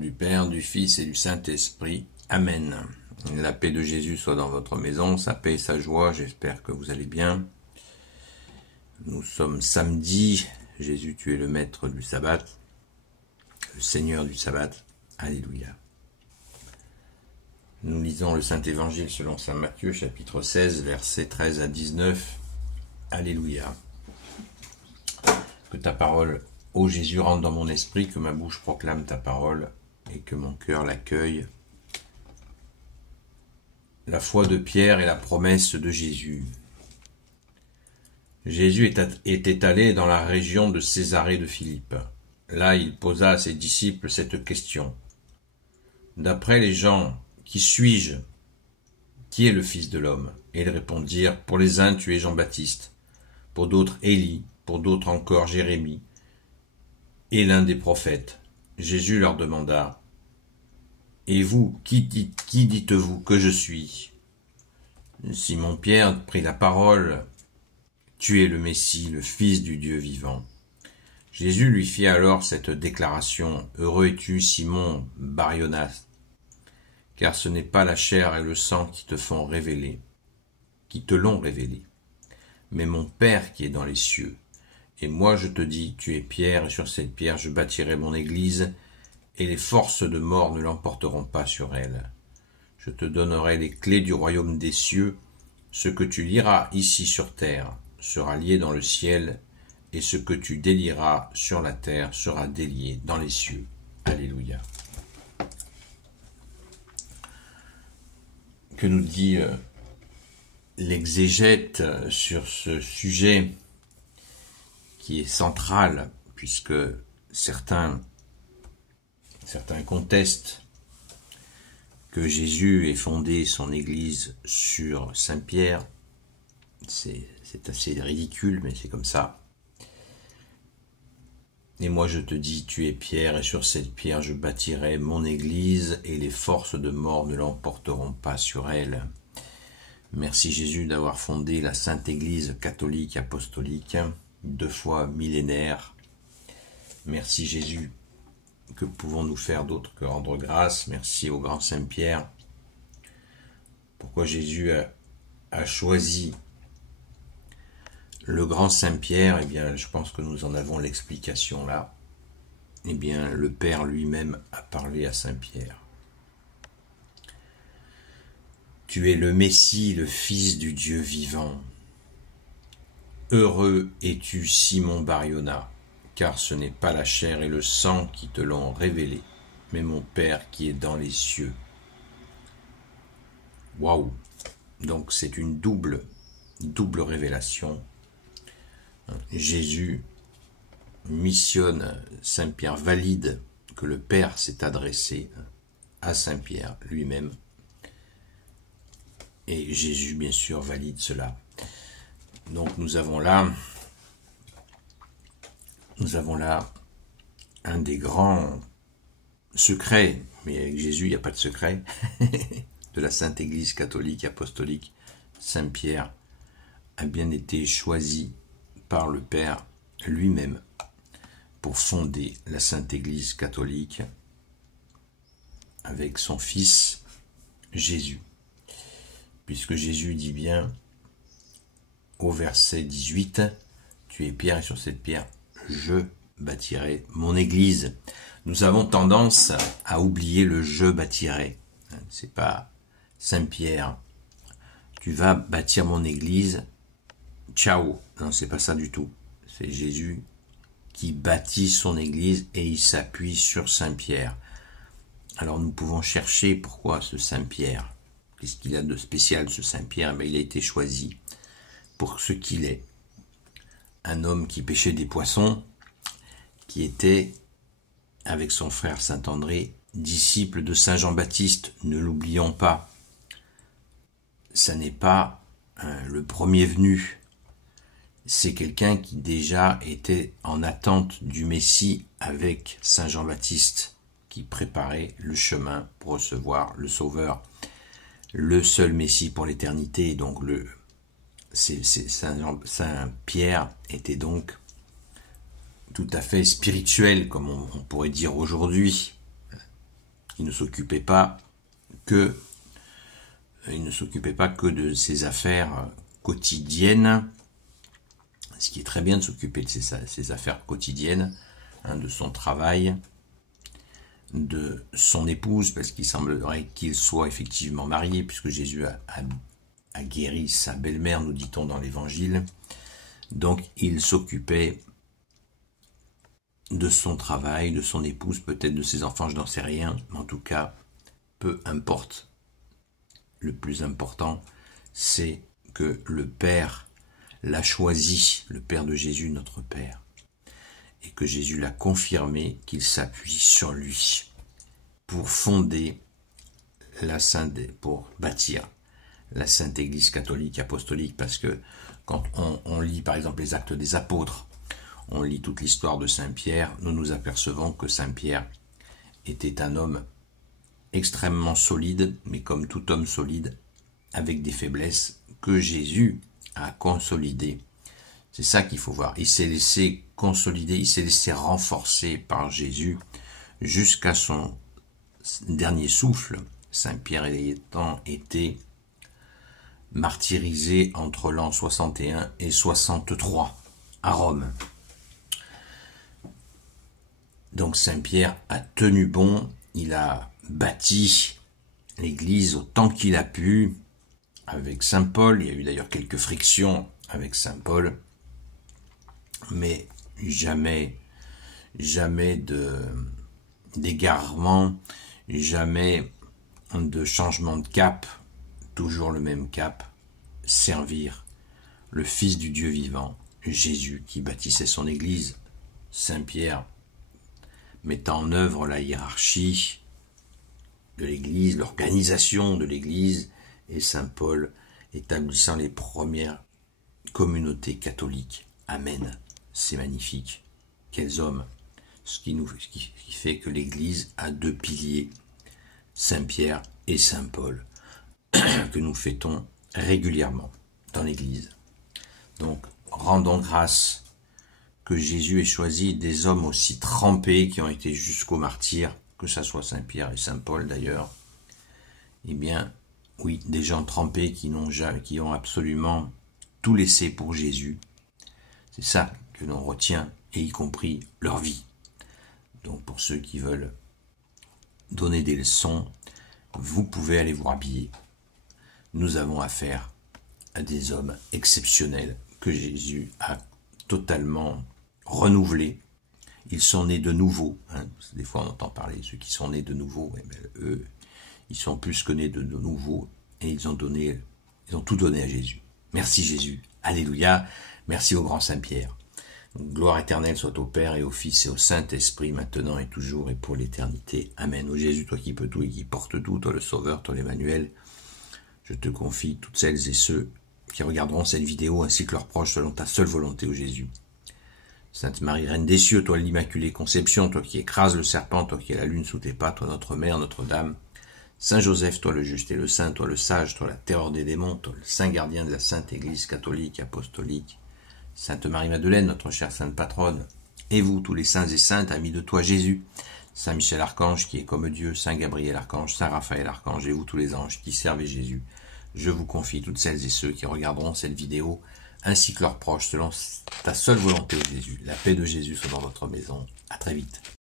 du Père, du Fils et du Saint-Esprit. Amen. La paix de Jésus soit dans votre maison, sa paix et sa joie, j'espère que vous allez bien. Nous sommes samedi, Jésus, tu es le maître du sabbat, le Seigneur du sabbat. Alléluia. Nous lisons le Saint-Évangile selon saint Matthieu, chapitre 16, versets 13 à 19. Alléluia. Que ta parole, ô Jésus, rentre dans mon esprit, que ma bouche proclame ta parole et que mon cœur l'accueille. La foi de Pierre et la promesse de Jésus. Jésus était allé dans la région de Césarée de Philippe. Là, il posa à ses disciples cette question. D'après les gens, qui suis-je? Qui est le Fils de l'homme? Et ils répondirent, pour les uns, tu es Jean-Baptiste, pour d'autres, Élie, pour d'autres encore, Jérémie, et l'un des prophètes. Jésus leur demanda, et vous, qui dites-vous que je suis? Simon-Pierre prit la parole, tu es le Messie, le Fils du Dieu vivant. Jésus lui fit alors cette déclaration, heureux es-tu, Simon Barjonas, car ce n'est pas la chair et le sang qui te l'ont révélé, mais mon Père qui est dans les cieux. Et moi je te dis, tu es Pierre, et sur cette pierre je bâtirai mon église, et les forces de mort ne l'emporteront pas sur elle. Je te donnerai les clés du royaume des cieux. Ce que tu liras ici sur terre sera lié dans le ciel, et ce que tu délieras sur la terre sera délié dans les cieux. Alléluia. Que nous dit l'exégète sur ce sujet qui est central, puisque certains contestent que Jésus ait fondé son Église sur Saint-Pierre. C'est assez ridicule, mais c'est comme ça. Et moi je te dis, tu es Pierre, et sur cette pierre je bâtirai mon Église, et les forces de mort ne l'emporteront pas sur elle. Merci Jésus d'avoir fondé la Sainte Église catholique apostolique, 2 fois millénaire. Merci Jésus. Que pouvons-nous faire d'autre que rendre grâce? Merci au grand Saint-Pierre. Pourquoi Jésus a choisi le grand Saint-Pierre? Eh bien, je pense que nous en avons l'explication là. Eh bien, le Père lui-même a parlé à Saint-Pierre. Tu es le Messie, le Fils du Dieu vivant. Heureux es-tu, Simon Barjonas, car ce n'est pas la chair et le sang qui te l'ont révélé, mais mon Père qui est dans les cieux. Waouh! Donc c'est une double révélation. Jésus missionne Saint-Pierre, valide que le Père s'est adressé à Saint-Pierre lui-même. Et Jésus, bien sûr, valide cela. Donc nous avons là un des grands secrets, mais avec Jésus, il n'y a pas de secret, de la Sainte Église catholique apostolique. Saint-Pierre a bien été choisi par le Père lui-même pour fonder la Sainte Église catholique avec son Fils Jésus. Puisque Jésus dit bien au verset 18, tu es Pierre et sur cette pierre je bâtirai mon église. Nous avons tendance à oublier le je bâtirai. C'est pas Saint-Pierre, tu vas bâtir mon église, ciao. Non, c'est pas ça du tout. C'est Jésus qui bâtit son église et il s'appuie sur Saint-Pierre. Alors nous pouvons chercher pourquoi ce Saint-Pierre. Qu'est-ce qu'il a de spécial ce Saint-Pierre? Mais il a été choisi pour ce qu'il est. Un homme qui pêchait des poissons, qui était, avec son frère Saint-André, disciple de Saint Jean-Baptiste. Ne l'oublions pas. Ça n'est pas le premier venu. C'est quelqu'un qui déjà était en attente du Messie avec Saint Jean-Baptiste, qui préparait le chemin pour recevoir le Sauveur, le seul Messie pour l'éternité. Donc Saint Pierre était donc tout à fait spirituel, comme on pourrait dire aujourd'hui. il ne s'occupait pas que de ses affaires quotidiennes, ce qui est très bien de s'occuper de ses affaires quotidiennes, de son travail, de son épouse, parce qu'il semblerait qu'il soit effectivement marié, puisque Jésus a guéri sa belle-mère, nous dit-on dans l'Évangile. Donc il s'occupait de son travail, de son épouse, peut-être de ses enfants, je n'en sais rien, mais en tout cas, peu importe. Le plus important, c'est que le Père l'a choisi, le Père de Jésus, notre Père, et que Jésus l'a confirmé qu'il s'appuie sur lui pour pour bâtir la Sainte Église catholique apostolique, parce que quand on lit par exemple les Actes des Apôtres, on lit toute l'histoire de Saint Pierre, nous nous apercevons que Saint Pierre était un homme extrêmement solide, mais comme tout homme solide, avec des faiblesses que Jésus a consolidées. C'est ça qu'il faut voir. Il s'est laissé consolider, il s'est laissé renforcer par Jésus jusqu'à son dernier souffle. Saint Pierre ayant été martyrisé entre l'an 61 et 63 à Rome. Donc Saint Pierre a tenu bon, il a bâti l'Église autant qu'il a pu avec Saint Paul. Il y a eu d'ailleurs quelques frictions avec Saint Paul, mais jamais d'égarement, jamais de changement de cap, toujours le même cap, servir le Fils du Dieu vivant, Jésus, qui bâtissait son Église. Saint Pierre mettant en œuvre la hiérarchie de l'Église, l'organisation de l'Église, et Saint Paul établissant les premières communautés catholiques. Amen. C'est magnifique. Quels hommes. Ce qui fait que l'Église a deux piliers, Saint Pierre et Saint Paul, que nous fêtons régulièrement dans l'Église. Donc, rendons grâce que Jésus ait choisi des hommes aussi trempés qui ont été jusqu'au martyre, que ce soit Saint Pierre et Saint Paul d'ailleurs. Eh bien, oui, des gens trempés qui ont absolument tout laissé pour Jésus. C'est ça que l'on retient, et y compris leur vie. Donc pour ceux qui veulent donner des leçons, vous pouvez aller vous habiller. Nous avons affaire à des hommes exceptionnels que Jésus a totalement renouvelés. Ils sont nés de nouveau. Des fois on entend parler, ceux qui sont nés de nouveau, eux, ils sont plus que nés de nouveau, et ils ont tout donné à Jésus. Merci Jésus. Alléluia. Merci au grand Saint-Pierre. Gloire éternelle soit au Père et au Fils et au Saint-Esprit, maintenant et toujours et pour l'éternité. Amen. Ô Jésus, toi qui peux tout et qui portes tout, toi le Sauveur, toi l'Emmanuel, je te confie toutes celles et ceux qui regarderont cette vidéo ainsi que leurs proches selon ta seule volonté, ô Jésus. Sainte Marie, Reine des cieux, toi l'Immaculée Conception, toi qui écrases le serpent, toi qui as la lune sous tes pas, toi notre Mère, Notre-Dame. Saint Joseph, toi le juste et le saint, toi le sage, toi la terreur des démons, toi le saint gardien de la Sainte Église catholique, apostolique. Sainte Marie-Madeleine, notre chère sainte patronne, et vous, tous les saints et saintes, amis de toi, Jésus, Saint Michel Archange, qui est comme Dieu, Saint Gabriel Archange, Saint Raphaël Archange, et vous, tous les anges qui servent Jésus, je vous confie toutes celles et ceux qui regarderont cette vidéo, ainsi que leurs proches, selon ta seule volonté, Jésus. La paix de Jésus soit dans votre maison. À très vite.